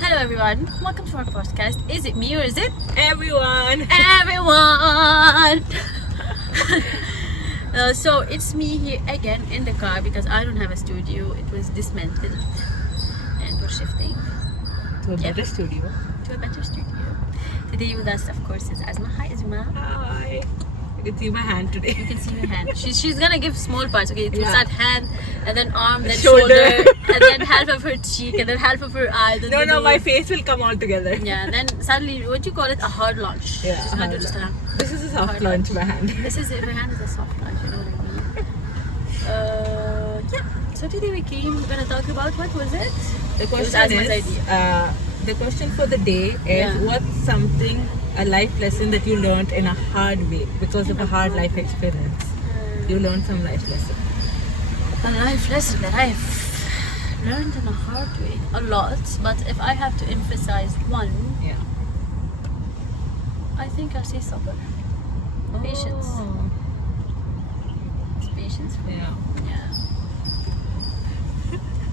Hello everyone, welcome to our podcast. Is it me or is it Everyone. everyone? So it's me here again in the car because I don't have a studio. It was dismantled and we're shifting To a better studio. to a better studio. Today with us, of course, is Azma. Hi Azma. Hi. You can see my hand You today. can see your hand. She's gonna give small parts. Okay, to Yeah. start hand, and then arm, then Shoulder. shoulder, and then half of her cheek, and then half of her eye. Then No, the no, my nose. face will come all together. Yeah, and then suddenly, what do you call it? A hard launch. Yeah, She's gonna do hard just a launch. This is a soft hard launch, my hand. This is her hand is a soft launch. You know what I mean? Yeah. So today we came. We're gonna talk about what was it? The It was question Azma's is, idea. the question for the day is, Yeah. what's something, a life lesson that you learned in a hard way because of a hard life experience? You learned some life lesson. A life lesson that I've learned in a hard way. A lot, but if I have to emphasize one, Yeah. I think I'll say sabr. Patience. Oh. It's patience for me. Yeah. Yeah.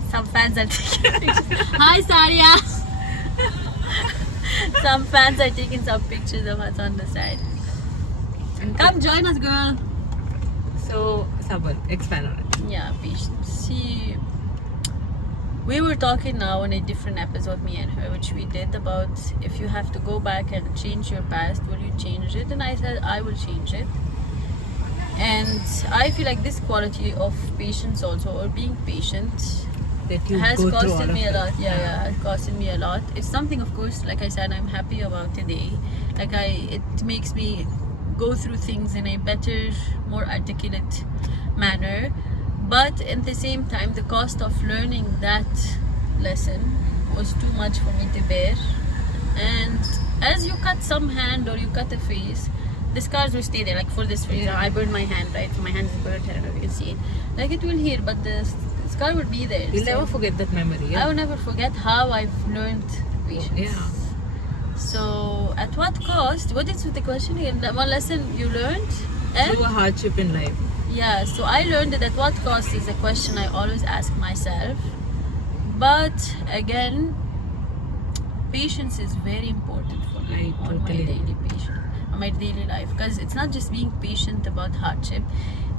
Some fans are taking pictures. Hi Saria! Some fans are taking some pictures of us on the side. Come join us, girl. So, Sabr, expand on it. Yeah, patience. See, we were talking now in a different episode, me and her, which we did about if you have to go back and change your past, will you change it? And I said I will change it. And I feel like this quality of patience also, or being patient, That you has go through all costed of me a it. lot. Yeah, it costed me a lot. It's something, of course, like I said, I'm happy about today. It makes me go through things in a better, more articulate manner. But at the same time, the cost of learning that lesson was too much for me to bear. And as you cut some hand or you cut a face, the scars will stay there. Like for this, for example, I burned my hand, right? My hand is burnt. I don't know if you can see it. Like it will heal, but the scar will be there. You'll So never forget that memory. I Yeah. will never forget how I've learned patience. Yeah. So, at what cost? What is the question again? The one lesson you learned? Through a hardship in life. Yeah, so I learned that at what cost is a question I always ask myself. But again, patience is very important for me I on my totally daily patient, on my daily life. Because it's not just being patient about hardship;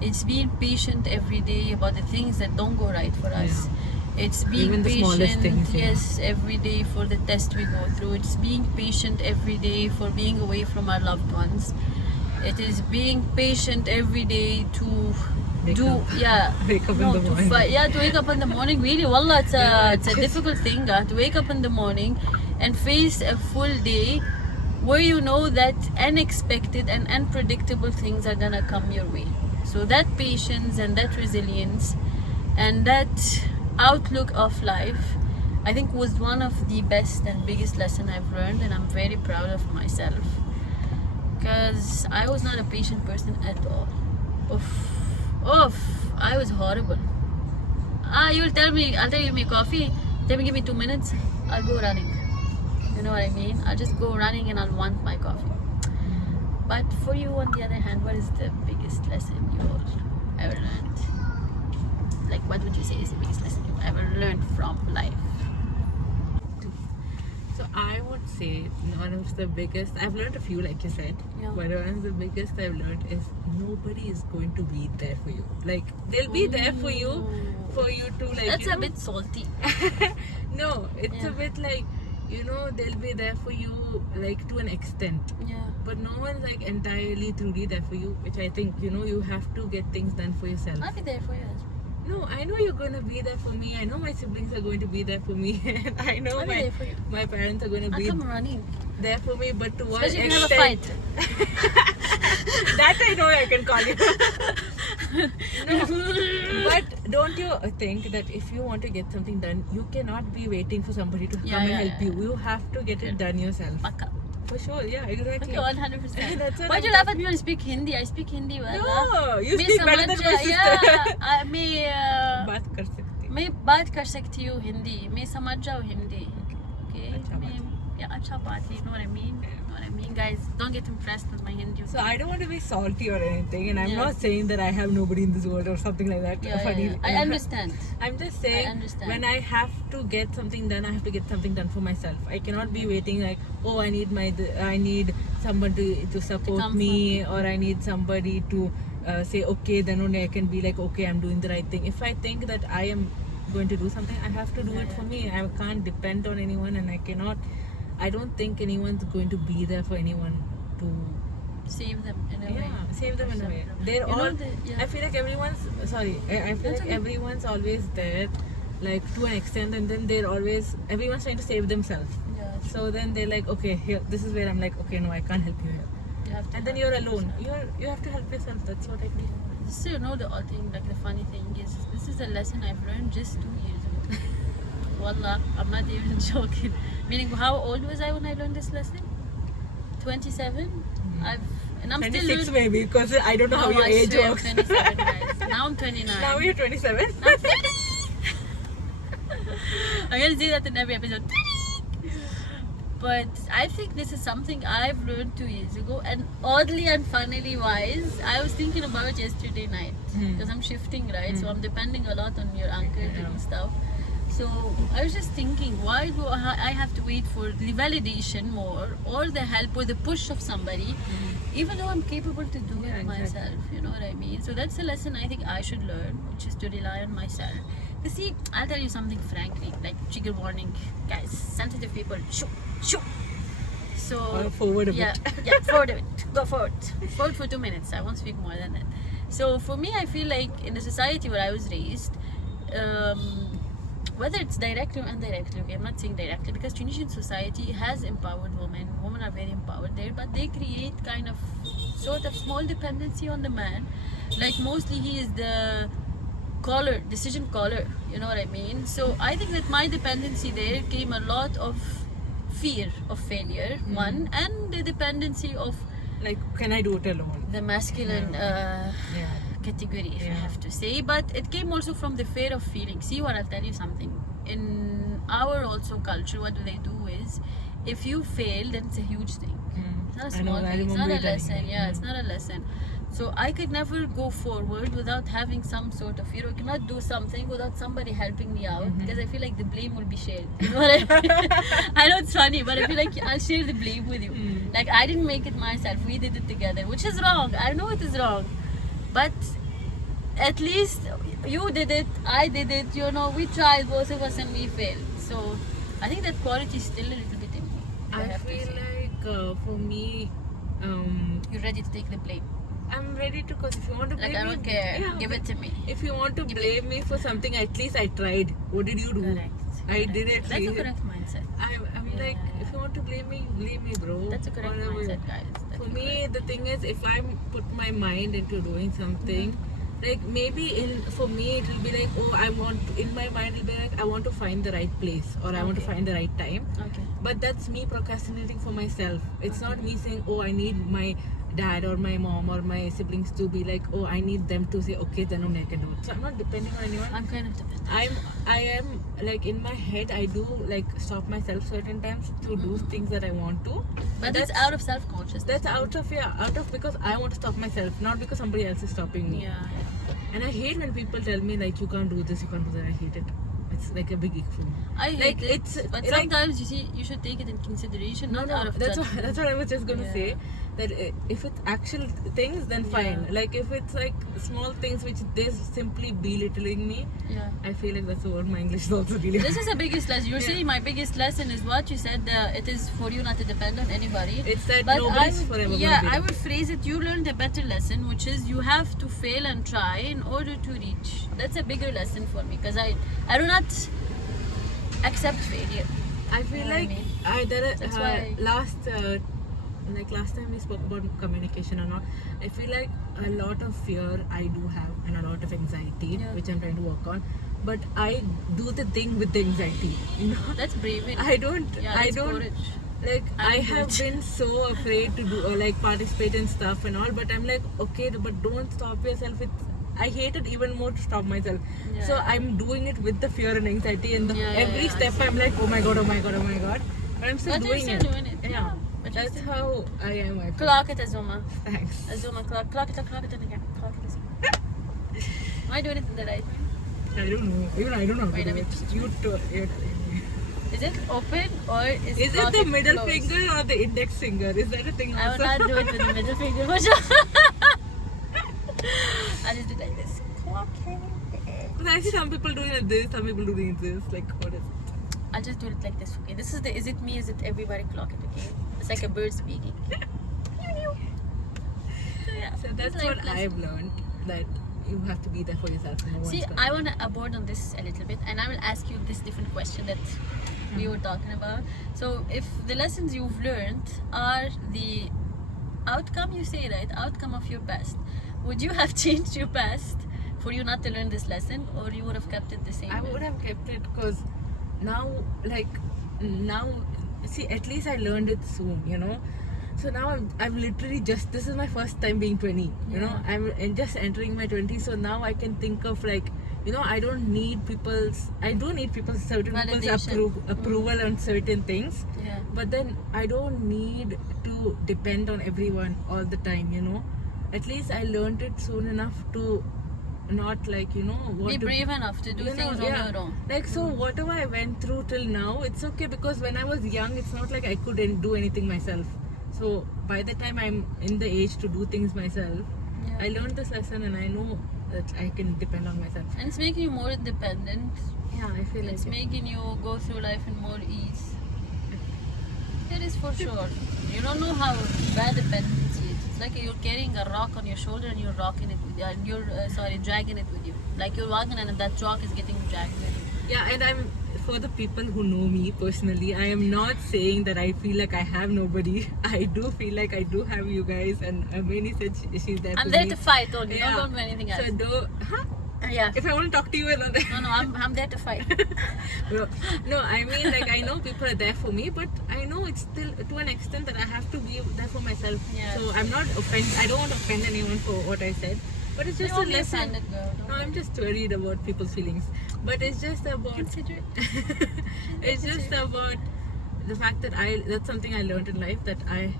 it's being patient every day about the things that don't go right for us. It's being Even the smallest patient, things, yeah. yes, every day for the test we go through. It's being patient every day for being away from our loved ones. It is being patient every day to Wake do, up. yeah, Wake up in the to morning. fight, yeah, to wake up in the morning. Really, wallah, it's a Yeah, it's a it's- difficult thing to wake up in the morning and face a full day where you know that unexpected and unpredictable things are gonna come your way. So that patience and that resilience and that outlook of life, I think, was one of the best and biggest lesson I've learned, and I'm very proud of myself because I was not a patient person at all. Oof, I was horrible. You'll tell me, I'll tell you, give me coffee, tell me, give me 2 minutes, I'll go running. You know what I mean? I'll just go running and I'll want my coffee. But for you, on the other hand, what is the biggest lesson you ever learned? Like, what would you say is the biggest lesson you ever learned from life? So I would say one of the biggest, I've learned a few like you said, Yeah. but one of the biggest I've learned is nobody is going to be there for you. Like they'll be there for you to like, That's you a know, bit salty. no, it's Yeah. a bit like, they'll be there for you like to an extent. Yeah. But no one's like entirely truly there for you, which I think, you have to get things done for yourself. I'll be there for you. No, I know you're going to be there for me. I know my siblings are going to be there for me. And I know I'll be there for you. my parents are going to I'll be come running. there for me. But to what Especially if you have a extent? fight. That I know I can call you. No, but don't you think that if you want to get something done, you cannot be waiting for somebody to come and help you. You have to get it done yourself. Paka. For sure, yeah, exactly. Okay, 100%. That's what Why I'm do you laugh at me when I speak Hindi? I speak Hindi well. No, you speak better than my sister. Yeah, बात कर सकती हूँ. मैं बात कर सकती हूँ हिंदी. मैं समझ जाऊँ हिंदी. Okay? अच्छा मैं Yeah, chapati. You know what I mean? You know what I mean, guys? Don't get impressed with my Hindi. So I don't want to be salty or anything, and I'm Yeah. not saying that I have nobody in this world or something like that. Yeah, Funny. I understand. I'm just saying, understand. when I have to get something done, I have to get something done for myself. I cannot be waiting like, oh, I need someone to support come me, or I need somebody to say, okay, then only I can be like, okay, I'm doing the right thing. If I think that I am going to do something, I have to do it for me. I can't depend on anyone, and I don't think anyone's going to be there for anyone to Save them in a way. save them in a way. They're You know all. yeah. I feel like everyone's. Sorry, I feel That's like okay. everyone's always there, like to an extent, and then everyone's trying to save themselves. Yeah, So then they're like, okay, here, this is where I'm like, okay, no, I can't help you here. you have to And then help you're alone. yourself. You have to help yourself. That's what I feel. So you know the odd thing, like the funny thing is, this is a lesson I've learned just 2 years ago. Wallah, I'm not even joking. Meaning, how old was I when I learned this lesson? 27. And I'm still 26 learning. maybe, because I don't know how No, your I age swear, I'm works. 27, guys. Now I'm 29. Now you're 27. I'm 30. I'm gonna say that in every episode. 30. But I think this is something I've learned 2 years ago, and oddly and funnily wise, I was thinking about it yesterday night because I'm shifting, right? So I'm depending a lot on your uncle and stuff. So I was just thinking, why do I have to wait for the validation more, or the help or the push of somebody, even though I'm capable to do Yeah, it exactly. myself? You know what I mean? So that's a lesson I think I should learn, which is to rely on myself. You see, I'll tell you something frankly, like trigger warning, guys, sensitive people, shoo, shoo. So Or forward a bit. yeah, forward a bit. Go forward. Forward for 2 minutes. I won't speak more than that. So for me, I feel like in the society where I was raised, whether it's directly or indirectly, okay, I'm not saying directly, because Tunisian society has empowered women. Women are very empowered there, but they create kind of sort of small dependency on the man. Like mostly he is the decision caller, you know what I mean? So I think that my dependency there came a lot of fear of failure, one, and the dependency of Like, can I do it alone? the masculine Yeah. category, if I Yeah. have to say. But it came also from the fear of feeling. See, what I'll tell you something. In our also culture, what do they do is, if you fail, then it's a huge thing. It's not a I know, small I thing. It's not remember a you telling lesson. me. Yeah, it's not a lesson. So I could never go forward without having some sort of fear. I cannot do something without somebody helping me out, because I feel like the blame will be shared. You know what I mean? I know it's funny, but I feel like I'll share the blame with you. Like, I didn't make it myself. We did it together, which is wrong. I know it is wrong, but at least you did it, I did it. You know, we tried, both of us, and we failed. So I think that quality is still a little bit in me. I have to feel say. like for me, You're ready to take the blame. I'm ready to, because if you want to blame Like, I me, don't care. yeah, Give it to me. if you want to Give blame me for something, at least I tried. What did you do? Correct. I did it. That's a correct mindset. I'm like, if you want to blame me, bro. That's a correct Whatever. mindset, guys. That's For a me, correct- the thing is, if I put my mind into doing something, like maybe for me it will be like, oh, in my mind it'll be like, I want to find the right place, or I want to Okay. find the right time. Okay. But that's me procrastinating for myself. It's not me saying, oh, I need my dad or my mom or my siblings to be like, oh, I need them to say, okay, then only I can do it. So I'm not depending on anyone. I'm kind of dependent. I am like, in my head, I do like stop myself certain times to do things that I want to. But that's out of self-consciousness. That's out of because I want to stop myself, not because somebody else is stopping me. Yeah. And I hate when people tell me like, you can't do this, you can't do that. I hate it. It's like a big ick for me. I hate Like, it. it's But like- sometimes you see, you should take it in consideration, not out of that's judgment. what I was just gonna Yeah. say. That if it's actual things, then fine. Yeah. Like if it's like small things which they're simply belittling me, Yeah. I feel like that's the word. My English is also really. This is the biggest lesson. You're Yeah. saying my biggest lesson is what you said. It is for you not to depend on anybody. It's that But nobody's I would, forever yeah, gonna be I there. would phrase it. You learned a better lesson, which is you have to fail and try in order to reach. That's a bigger lesson for me, because I do not accept failure. I feel You know what I like mean? there are, That's why- last time we spoke about communication or not. I feel like a lot of fear I do have, and a lot of anxiety, Yeah. which I'm trying to work on. But I do the thing with the anxiety. You know, That's bravery. I don't. Yeah, I that's don't. courage. Like I'm I have good. been so afraid to do like participate in stuff and all, but I'm like, okay, but don't stop yourself. I hate it even more to stop myself. So Yeah. I'm doing it with the fear and anxiety, and Yeah, every yeah, I step I'm like, oh my god, oh my god, oh my god. But I'm still But you're doing still it. doing it. Yeah. But you're That's still- how I am. I feel. Clock it, Azuma. Thanks. Azuma, clock it again. Clock it, Azuma. Am I doing it in the right way? I don't know. Even I don't know. How Wait, to let do me it. just- You to- Is it open or is Is it clock the middle closed? finger or the index finger? Is that a thing I will also? not do it with the middle finger for sure. I'll just do it like this. Clock it. Because I see some people doing it this, some people doing this. Like, what is it? I'll just do it like this. Okay, this is the is it me, is it everybody, clock it, okay? It's like a bird speaking. So, yeah, So that's it's like what lesson. I've learned. That you have to be there for yourself. No one's See, gonna- I want to abort on this a little bit, and I will ask you this different question that we were talking about. So, if the lessons you've learned are the outcome, you say, right? Outcome of your past, would you have changed your past for you not to learn this lesson, or you would have kept it the same? I way? would have kept it because now, see, at least I learned it soon, you know. So now I'm literally just, this is my first time being 20, you know. I'm just entering my 20s, so now I can think of like, you know, I don't need I do need certain people's Validation. approval on certain things, Yeah. but then I don't need to depend on everyone all the time, you know. At least I learned it soon enough to not like, you know, what Be to brave enough to do you know, things yeah. on your own. Like, so whatever I went through till now, it's okay because when I was young, it's not like I couldn't do anything myself. So by the time I'm in the age to do things myself, Yeah. I learned this lesson and I know that I can depend on myself. And it's making you more independent. Yeah, I feel It's like it. making you go through life in more ease. It is for sure. You don't know how bad dependency is. It's like you're carrying a rock on your shoulder and you're rocking it with you, and you're dragging it with you. Like you're walking and that rock is getting dragged with you. Yeah, and I'm for the people who know me personally, I am not saying that I feel like I have nobody. I do feel like I do have you guys, and Amini said she's there I'm for there me. to fight only. Yeah. Don't do anything else. So do, huh? Yeah. If I want to talk to you another. No, I'm there to fight. No, I mean, like, I know people are there for me, but I know it's still to an extent that I have to be there for myself. Yeah. So I'm not I don't want to offend anyone for what I said, but it's You just a won't be lesson. offended, girl. Don't No, I'm worry. just worried about people's feelings, but it's just about Consider it. it's just about the fact that that's something I learned in life, that I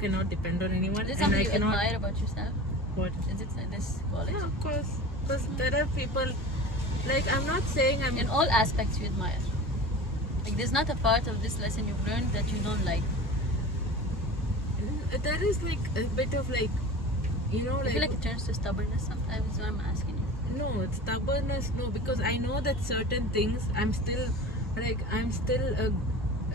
cannot depend on anyone, Is it and I something you cannot. admire about yourself? What? Is it this quality? Yeah, of course, because there are people. Like, I'm not saying I'm. In all aspects you admire. Like there's not a part of this lesson you've learned that you don't like. There is like a bit of like, you know, I feel like it turns to stubbornness sometimes, so I'm asking you. no, it's stubbornness. No, because I know that certain things I'm still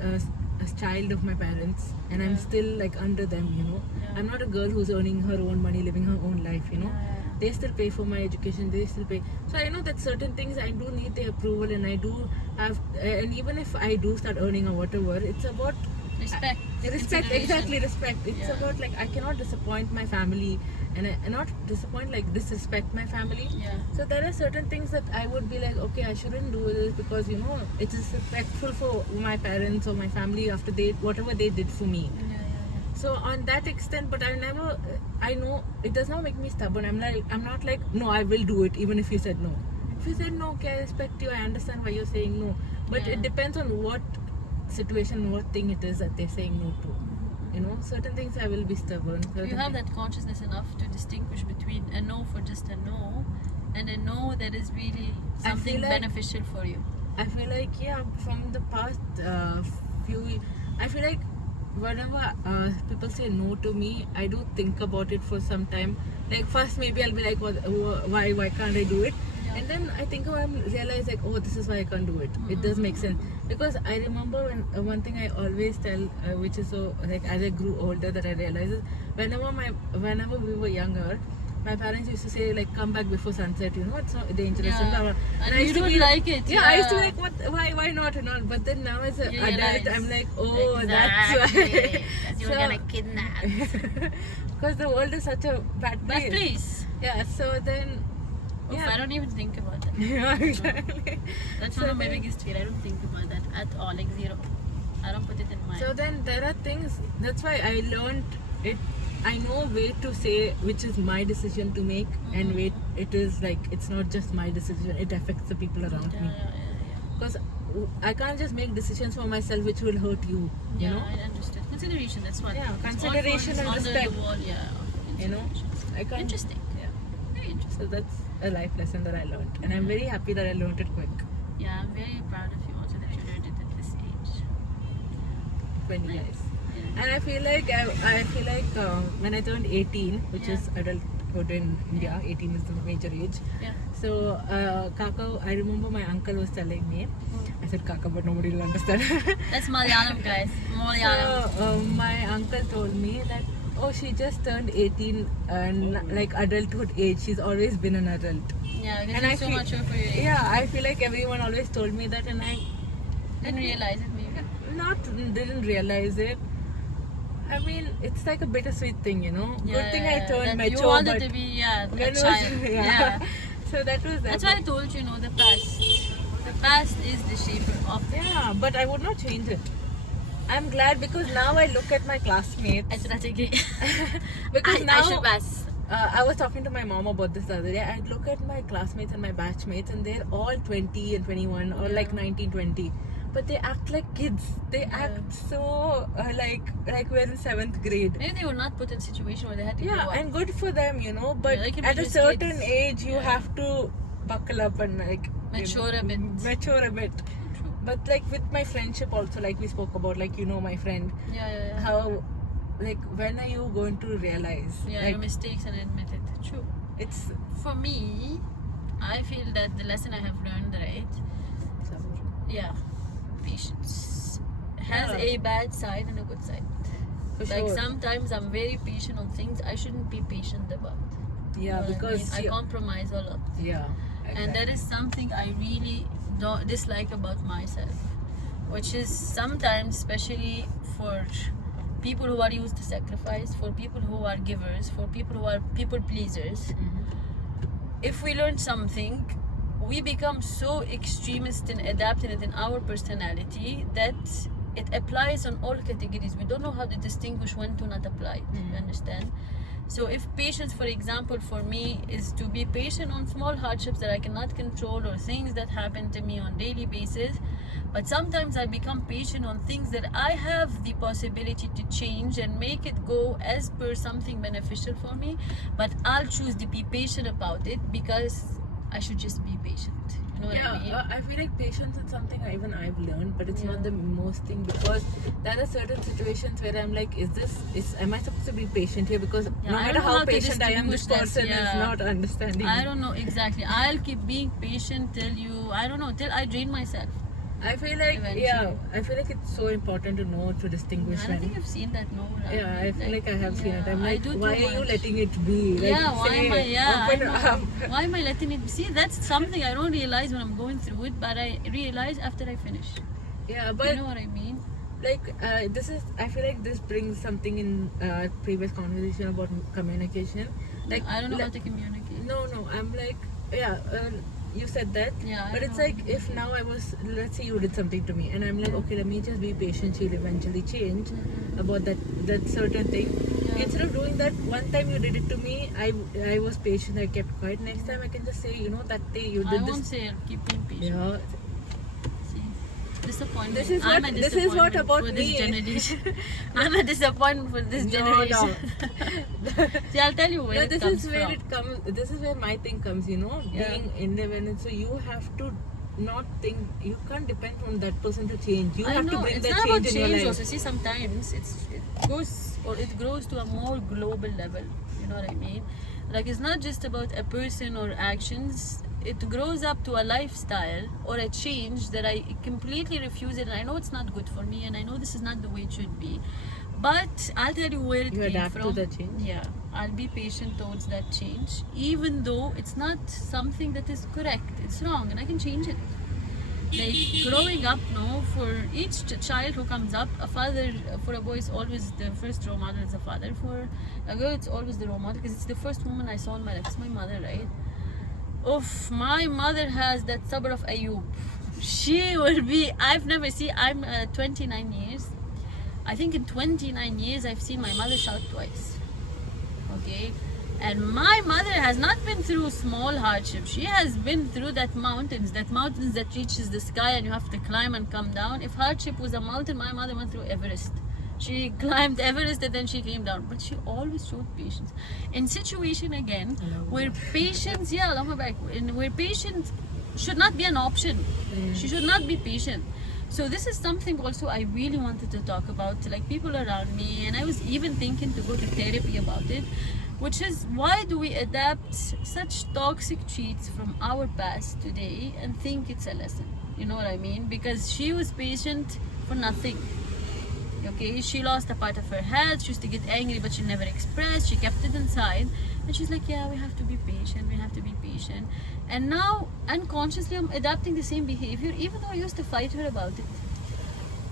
a child of my parents, and I'm Yeah. still like under them. You know, Yeah. I'm not a girl who's earning her own money, living her own life. You know. Yeah. They still pay for my education, they still pay. So I know that certain things I do need their approval, and I do have, and even if I do start earning or whatever, it's about Respect. respect. Consideration. Exactly, respect. It's Yeah. about like I cannot disappoint my family, and not disappoint, like disrespect my family. Yeah. So there are certain things that I would be like, okay, I shouldn't do this because, you know, it's disrespectful for my parents or my family after whatever they did for me. Yeah. So on that extent, but I know it does not make me stubborn. I'm not like, no, I will do it even if you said no. If you said no, okay, I respect you, I understand why you're saying no. But Yeah. it depends on what situation, what thing it is that they're saying no to. You know, certain things I will be stubborn. You certain have things- that consciousness enough to distinguish between a no for just a no and a no that is really I feel something like- beneficial for you. I feel like, yeah, from the past I feel like whenever people say no to me, I do think about it for some time. Like, first maybe I'll be like, why can't I do it? Yeah. And then I think I realize like, oh, this is why I can't do it. It does make sense, because I remember when one thing I always tell, which is so like as I grew older, that I realized is whenever we were younger, my parents used to say like, come back before sunset, you know, it's not dangerous. Yeah. And blah, blah. And I you used to don't be like it, Yeah, I used to be yeah. like, why not and all. But then now as an You adult, realize. I'm like, oh, that's Exactly. why. 'Cause you were gonna kidnap. Because the world is such a bad place. But please. Yeah, so then. Oof, Yeah. I don't even think about that. Yeah, exactly. That's So one of my then- biggest fear. I don't think about that at all. Like zero. I don't put it in mind. So then there are things, that's why I learned it. I know way to say which is my decision to make, and wait, it is like, it's not just my decision, it affects the people around yeah, me. yeah, yeah, because I can't just make decisions for myself which will hurt you. You Yeah, know. I understood. Consideration, that's what. Yeah, it's all consideration falls and under respect. the wall, yeah. Of You know, considerations. I can't. Interesting. Yeah. Very interesting. So that's a life lesson that I learned, and I'm very happy that I learned it quick. Yeah, I'm very proud of you also that you learned it at this age. 20 Nice. guys. Yeah. And I feel like when I turned 18, which Yeah. is adulthood in India, 18 is the major age. Yeah. So Kaka, I remember my uncle was telling me. I said Kaka, but nobody will understand. That's Malayalam, guys. Malayalam. So my uncle told me that she just turned 18 and like adulthood age. She's always been an adult. Yeah, because And you're I so feel- mature for your age. Yeah, I feel like everyone always told me that, and I Didn't realize it maybe. didn't realize it. I mean, it's like a bittersweet thing, you know. Yeah, Good thing I turned that mature, you wanted but to be a when child. Yeah. So that was that. That's why I told you, the past. The past is the shaper of Yeah, but I would not change it. I'm glad because now I look at my classmates. strategy. Because now I should pass. I was talking to my mom about this the other day. I look at my classmates and my batchmates, and they're all 20 and 21 or like 19, 20. But they act like kids. They act so like we're in 7th grade. Maybe they were not put in a situation where they had to grow Yeah, up. and good for them, you know. But Yeah, they can at be a just certain kids. age, you Yeah. have to buckle up and like Mature a bit. Mature a bit. True. But like with my friendship also, like we spoke about, like my friend, Yeah. how like when are you going to realize? Yeah, like your mistakes and admit it. True. it's For me, I feel that the lesson I have learned, right? Yeah, patience has Yeah. a bad side and a good side. for Like sure. sometimes I'm very patient on things I shouldn't be patient about. Yeah, You know what I because mean? I compromise a lot. yeah, And that exactly. is something I really don't dislike about myself, which is sometimes, especially for people who are used to sacrifice, for people who are givers, for people who are people pleasers. Mhm. If we learn something, we become so extremist in adapting it in our personality that it applies on all categories. We don't know how to distinguish when to not apply it. You understand? So if patience, for example, for me is to be patient on small hardships that I cannot control or things that happen to me on daily basis, but sometimes I become patient on things that I have the possibility to change and make it go as per something beneficial for me, but I'll choose to be patient about it because I should just be patient. You know what I mean? Yeah, I feel like patience is something I've learned, but it's not Yeah. the most thing because there are certain situations where I'm like, am I supposed to be patient here? Because Yeah, no I matter don't know how how to patient I am, this distinguish that, person is yeah. not understanding. I don't know exactly. I'll keep being patient till I drain myself. I feel like Eventually. I feel like it's so important to know to distinguish And I think when. I've seen that no. Yeah, I feel like I have seen it. I'm I like, do too why are you much. letting it be? Like, Yeah, why say, am I? Yeah, I open know. up. Why am I letting it? See, that's something I don't realize when I'm going through it, but I realize after I finish. Yeah, but You know what I mean? like I feel like this brings something in previous conversation about communication. Like I don't know how like- to communicate. No, I'm like, you said that. Yeah, I But don't it's know. like if now let's say you did something to me, and I'm like, okay, let me just be patient. She'll eventually change about that certain thing. Yeah. Instead of doing that, one time you did it to me, I was patient. I kept quiet. Next time I can just say, that day you I did won't this. say it. Keep being patient. Yeah. See, disappointment. This is I'm what- a this is what disappointment about for this me. generation. I'm a disappointment for this No, generation. See, I'll tell you where No, it this comes is where from. it comes. This is where my thing comes. Yeah. Being independent. So you have to not think. You can't depend on that person to change. You I have know to bring it's that not about change in your change. life. Also, see, sometimes it grows to a more global level. You know what I mean? Like it's not just about a person or actions. It grows up to a lifestyle or a change that I completely refuse it, and I know it's not good for me, and I know this is not the way it should be. But I'll tell you where it You came adapt to from. the change? Yeah, I'll be patient towards that change, even though it's not something that is correct. It's wrong, and I can change it. Like growing up, no, for each child who comes up, a father for a boy is always the first role model is a father. For a girl, it's always the role model because it's the first woman I saw in my life. It's my mother, right? Oof, my mother has that sabr of Ayub. She will be. I've never seen. I'm 29 years. I think in 29 years I've seen my mother shout twice. Okay, And my mother has not been through small hardship. She has been through that mountains that reaches the sky and you have to climb and come down. If hardship was a mountain, my mother went through Everest. She climbed Everest and then she came down. But she always showed patience. In situation again, where patience, where patience should not be an option. She should not be patient. So this is something also I really wanted to talk about, like people around me, and I was even thinking to go to therapy about it, which is why do we adapt such toxic traits from our past today and think it's a lesson? You know what I mean? Because she was patient for nothing. Okay, she lost a part of her health. She used to get angry, but she never expressed. She kept it inside, and she's like, "Yeah, we have to be patient. We have to be patient." And now, unconsciously, I'm adapting the same behavior, even though I used to fight her about it.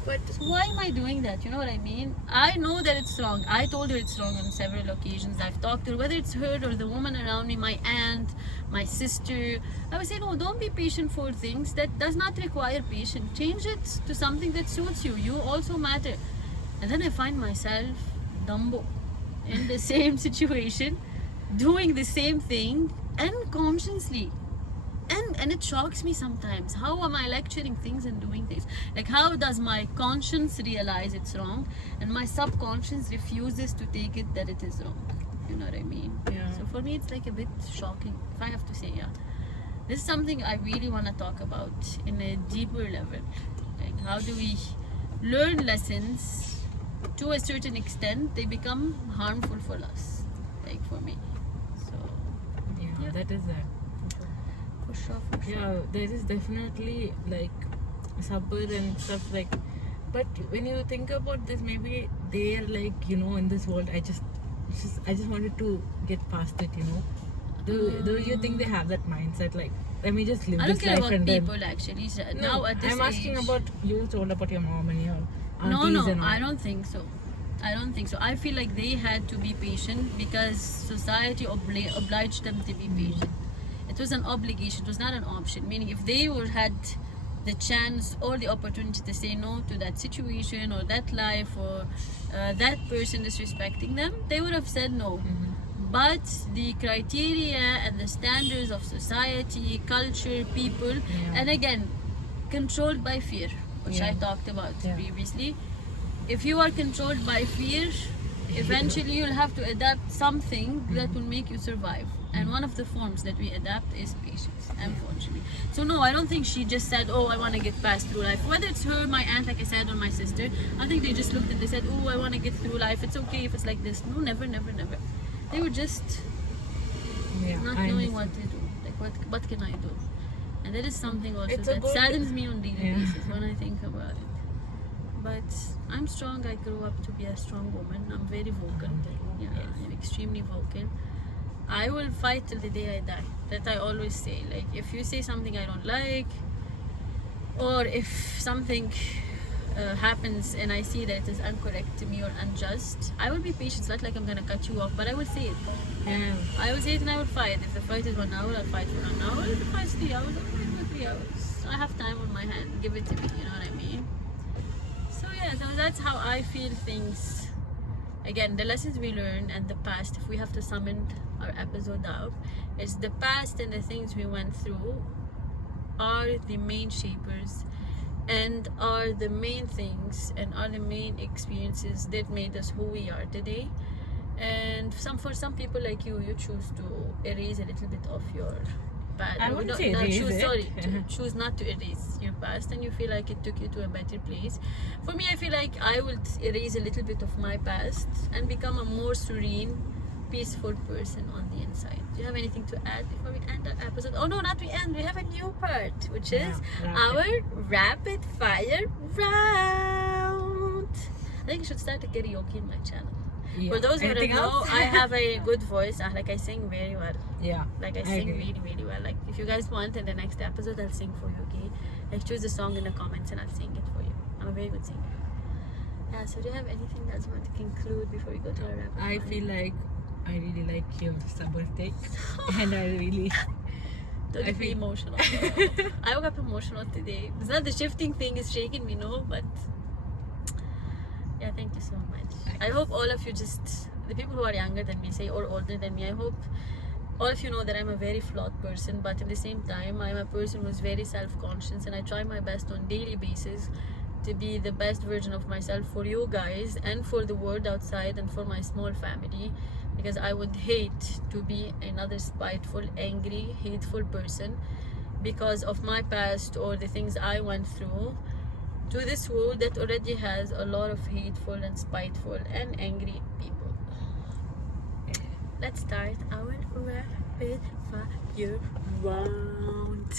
But why am I doing that? You know what I mean? I know that it's wrong. I told her it's wrong on several occasions. I've talked to her, whether it's her or the woman around me, my aunt, my sister. I would say, no, don't be patient for things that does not require patience. Change it to something that suits you. You also matter. And then I find myself Dumbo in the same situation, doing the same thing unconsciously. And it shocks me sometimes. How am I lecturing things and doing things? Like, how does my conscience realize it's wrong and my subconscious refuses to take it that it is wrong? You know what I mean? Yeah. So for me, it's like a bit shocking, if I have to say, yeah. This is something I really want to talk about in a deeper level. Like, how do we learn lessons to a certain extent? They become harmful for us, like for me. So, Yeah, that is that. for sure. Yeah, there is definitely like sabr and stuff like, but when you think about this, maybe they're like, you know, in this world, I just wanted to get past it, you know. Do you think they have that mindset, like, let me just live I don't this care life about and then people actually. So no, now at this I'm asking age, about, you told about your mom and your aunties and all. I don't think so. I don't think so. I feel like they had to be patient because society obliged them to be patient. It was an obligation. It was not an option. Meaning, if they had the chance or the opportunity to say no to that situation or that life or that person disrespecting them, they would have said no. But the criteria and the standards of society, culture, people, and again, controlled by fear, which I talked about previously. If you are controlled by fear, eventually you'll have to adapt something that will make you survive. And one of the forms that we adapt is patience, unfortunately. So no, I don't think she just said, oh, I want to get past through life. Whether it's her, my aunt, like I said, or my sister, I think they just looked and they said, oh, I want to get through life. It's okay if it's like this. No, never, never, never. They were just not knowing what to do. Like, what can I do? And that is something also that saddens me on daily basis when I think about it. But I'm strong. I grew up to be a strong woman. I'm very vocal. Yeah, I'm extremely vocal. I will fight till the day I die. That I always say. Like, if you say something I don't like, or if something happens and I see that it is incorrect to me or unjust, I will be patient. It's not like I'm gonna cut you off, but I will say it. I will say it and I will fight. If the fight is 1 hour, I'll fight for 1 hour. If the fight is 3 hours, I'll fight for 3 hours. I have time on my hand. Give it to me. You know what I mean? So yeah, so that's how I feel things. Again, the lessons we learn and the past, if we have to summon our episode up, is the past and the things we went through are the main shapers and are the main things and are the main experiences that made us who we are today. And for some people like you choose to erase a little bit of your past. I wouldn't say erase it. Choose not to erase your past, and you feel like it took you to a better place. For me, I feel like I would erase a little bit of my past and become a more serene, peaceful person on the inside. Do you have anything to add before we end the episode? Oh no, not we end. We have a new part, which is our rapid fire round. I think I should start a karaoke in my channel. For those who don't know, I have a good voice. Like, I sing very well. Yeah. Like, I sing really, really well. Like, if you guys want, in the next episode, I'll sing for you, okay? Like, choose a song in the comments and I'll sing it for you. I'm a very good singer. Yeah, so do you have anything else you want to conclude before we go to our rapid I feel like I really like your sabr take. And I really... Don't be emotional. I woke up emotional today. It's not the shifting thing is shaking me, no, but... Yeah, thank you so much. I hope all of you just the people who are younger than me, say, or older than me, I hope all of you know that I'm a very flawed person, but at the same time, I'm a person who's very self-conscious, and I try my best on daily basis to be the best version of myself for you guys and for the world outside and for my small family, because I would hate to be another spiteful, angry, hateful person because of my past or the things I went through to this world that already has a lot of hateful and spiteful and angry people. Let's start our rapid fire round.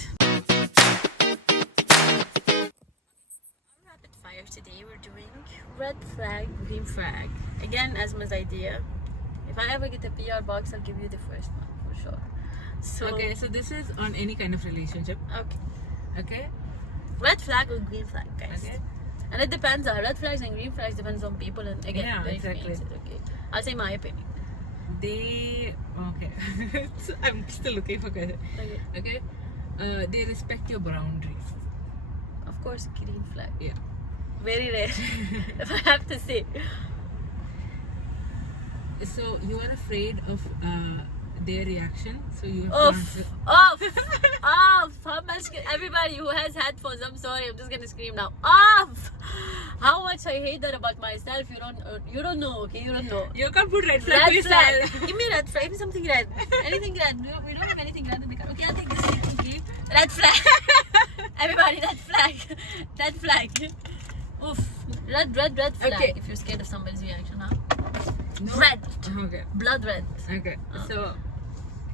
Rapid fire today, we're doing red flag, green flag. Again, Asma's idea. If I ever get a PR box, I'll give you the first one for sure. So Okay, so this is on any kind of relationship. Okay. red flag or green flag, guys. Okay. And it depends. Red flags and green flags depends on people, and again, Yeah, very exactly. expensive, okay. I'll say my opinion. Okay. So I'm still looking for questions. Okay. Okay. They respect your boundaries. Of course, green flag. Yeah. Very rare. If I have to say. So you are afraid of their reaction. So you have to Off, answer. off, off. How much? Everybody who has headphones, I'm sorry, I'm just gonna scream now. Off. How much I hate that about myself. You don't know. Okay, you don't know. You can't put red flag. Red please, flag. sir. Give me red flag. Give me something red. Anything red. We don't have anything red in the car. Okay, I'll take this thing. Okay. Red flag. Everybody, red flag. Red flag. Oof. Red flag. Okay. If you're scared of somebody's reaction, huh? No. Red. Okay. Blood red. Okay. So,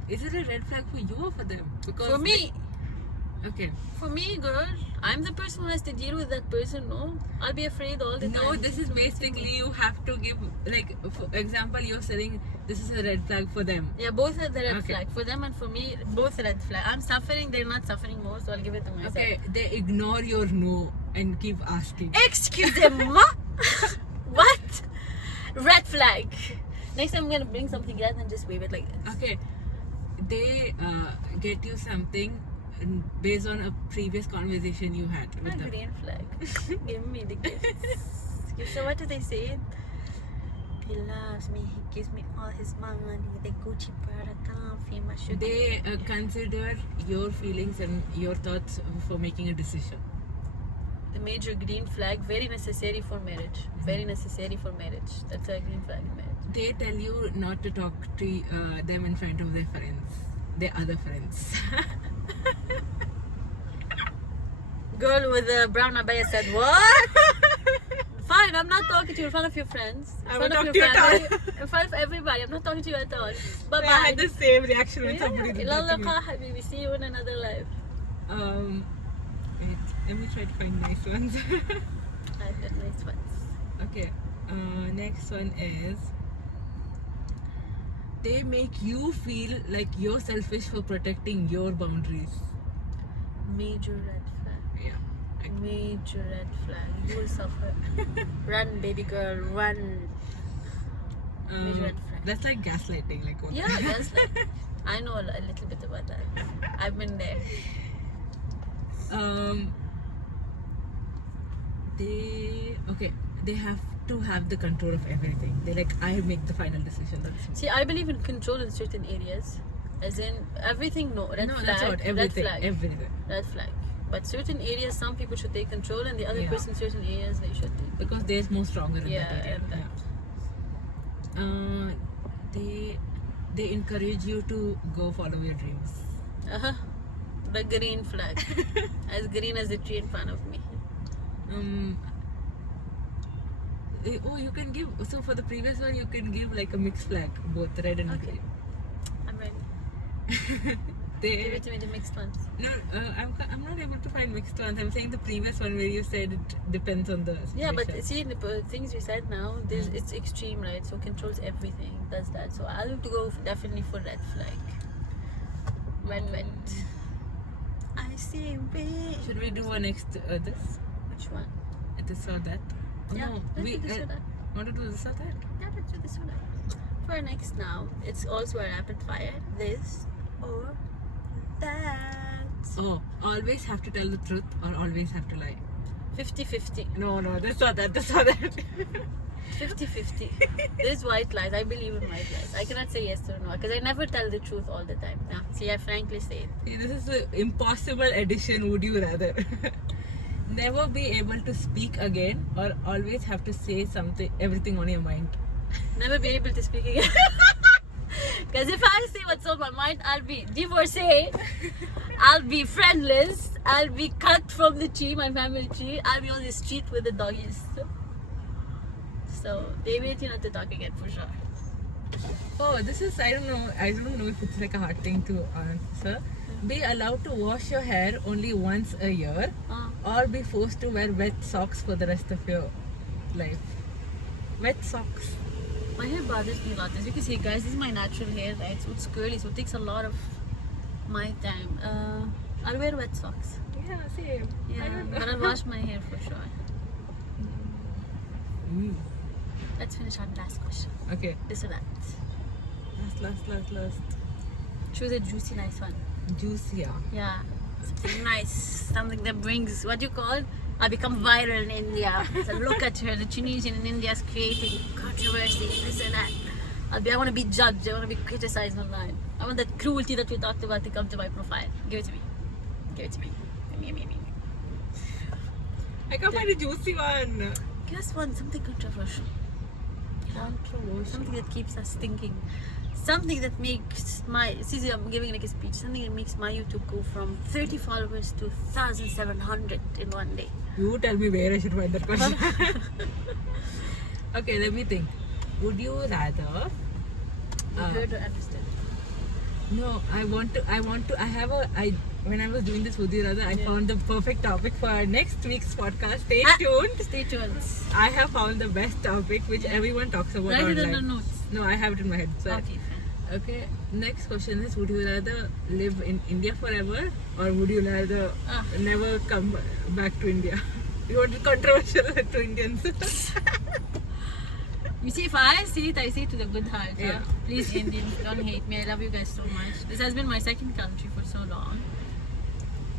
is it a red flag for you or for them? Because For me. Okay. For me, girl, I'm the person who has to deal with that person. No, I'll be afraid all the time. No, this is basically you have to give, like, for example, you're saying this is a red flag for them. Yeah, both are the red Okay. flag. For them and for me, both red flag. I'm suffering, they're not suffering more, so I'll give it to myself. Okay, they ignore your no and keep asking. Excuse me? What? Red flag. Next time I'm gonna bring something red and just wave it like this. Okay, they get you something based on a previous conversation you had with A them. green flag. Give me the gifts. So what do they say? He loves me. He gives me all his money. The Gucci, Prada, comfy, my sugar. They consider your feelings and your thoughts for making a decision. The major green flag, very necessary for marriage. Very necessary for marriage. That's a green flag in marriage. They tell you not to talk to them in front of their friends, their other friends. Girl with the brown abaya said, what? Fine, I'm not talking to you in front of your friends. In I front won't of talk your to you at family. In front of everybody. I'm not talking to you at all. Bye I had bye. the same reaction when somebody did إلى that to me. اللقاء حبيبي. See you in another life. Wait, let me try to find nice ones. I've got nice ones. Okay, next one is they make you feel like you're selfish for protecting your boundaries. Major red flag. Yeah. Major red flag. You will suffer. Run, baby girl, run. Major red flag. That's like gaslighting, like what? Yeah, that's like, I know a little bit about that. I've been there. They have to have the control of everything. They like, I make the final decision. That's See, I believe in control in certain areas. As in, everything, no. Red no, flag. that's not everything. Red flag. Everything. Red flag. But certain areas, some people should take control, and the other Yeah. person, certain areas, they should take. Because they're more stronger in Yeah, that area. and that. Yeah. They encourage you to go follow your dreams. Uh-huh. The green flag. As green as the tree in front of me. You can give. So for the previous one, you can give like a mixed flag, both red and Okay. green. I'm ready. Give They it to me, the mixed ones. no, I'm not able to find mixed ones. I'm saying the previous one where you said it depends on the situation. Yeah, but see, the things we said now, it's extreme, right? So controls everything, does that. So I'll have to go definitely for red flag. Red. I see red. Should we do a next this? Which one? This or that? Yeah, No, let's we do this or that. want to do this or that. Yeah, let's do this or that. For our next now, it's also a rapid fire. This or that. Oh, always have to tell the truth or always have to lie. 50-50. No, this or that. 50-50. There's white lies. I believe in white lies. I cannot say yes or no because I never tell the truth all the time. Yeah. See, I frankly say it. See, this is the impossible edition. Would you rather? Never be able to speak again, or always have to say everything on your mind? Never be able to speak again. Because if I say what's on my mind, I'll be divorcee, I'll be friendless, I'll be cut from the tree, my family tree, I'll be on the street with the doggies. So they wait you not to talk again for sure. Oh, this is, I don't know if it's like a hard thing to answer. Be allowed to wash your hair only once a year, or be forced to wear wet socks for the rest of your life. Wet socks. My hair bothers me a lot. As you can see, guys, this is my natural hair, right? So it's curly, so it takes a lot of my time. I'll wear wet socks. Yeah, same. Yeah, I don't know. but I'll wash my hair for sure. Mm. Let's finish our last question. Okay. This or that. Last. Choose a juicy, nice one. Juicier. Yeah. Something nice. Something that brings, what do you call it? I become viral in India. So look at her, the Tunisian in India is creating controversy, this and that. I want to be judged, I want to be criticized online. I want that cruelty that we talked about to come to my profile. Give it to me. Give it to me. Give me. I can't find a juicy one. Guess one, something controversial. Controversial. Something that keeps us thinking. Something that makes see, I'm giving like a speech. Something that makes my YouTube go from 30 followers to 1,700 in one day. You tell me where I should find that question. Okay, let me think. Would you rather? You heard or understood? No, when I was doing this Would You Rather, I found the perfect topic for our next week's podcast. Stay tuned. Stay tuned. I have found the best topic which everyone talks about Write online. it in the notes. No, I have it in my head. So Okay, fine. okay, next question is, would you rather live in India forever, or would you rather never come back to India? You want it controversial to Indians. You see, if I say it, I say it with a good heart. Yeah. Please, Indians, don't hate me. I love you guys so much. This has been my second country for so long.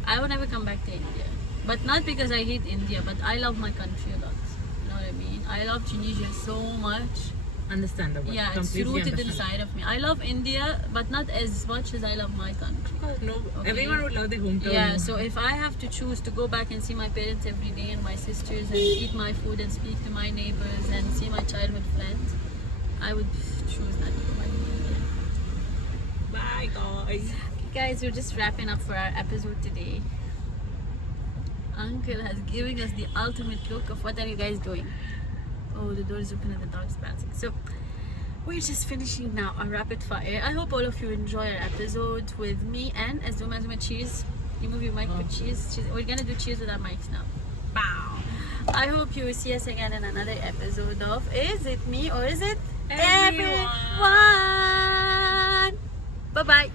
I would never come back to India. But not because I hate India, but I love my country a lot. You know what I mean? I love Tunisia so much. Understandable. Yeah, it's Completely rooted understandable. inside of me. I love India, but not as much as I love my country. No, Okay. everyone would love their hometown. Yeah, so if I have to choose to go back and see my parents every day and my sisters and eat my food and speak to my neighbors and see my childhood friends, I would choose not to go back to India. Bye, guys. Guys, we're just wrapping up for our episode today. Uncle has given us the ultimate look of what are you guys doing. Oh, the door is open and the dog's bouncing. So we're just finishing now our rapid fire. I hope all of you enjoy our episode with me and Azuma. Cheers. You move your mic to cheers. We're gonna do cheers with our mics now. Bow. I hope you will see us again in another episode of Is It Me or Is It Everyone? Everyone? Bye bye.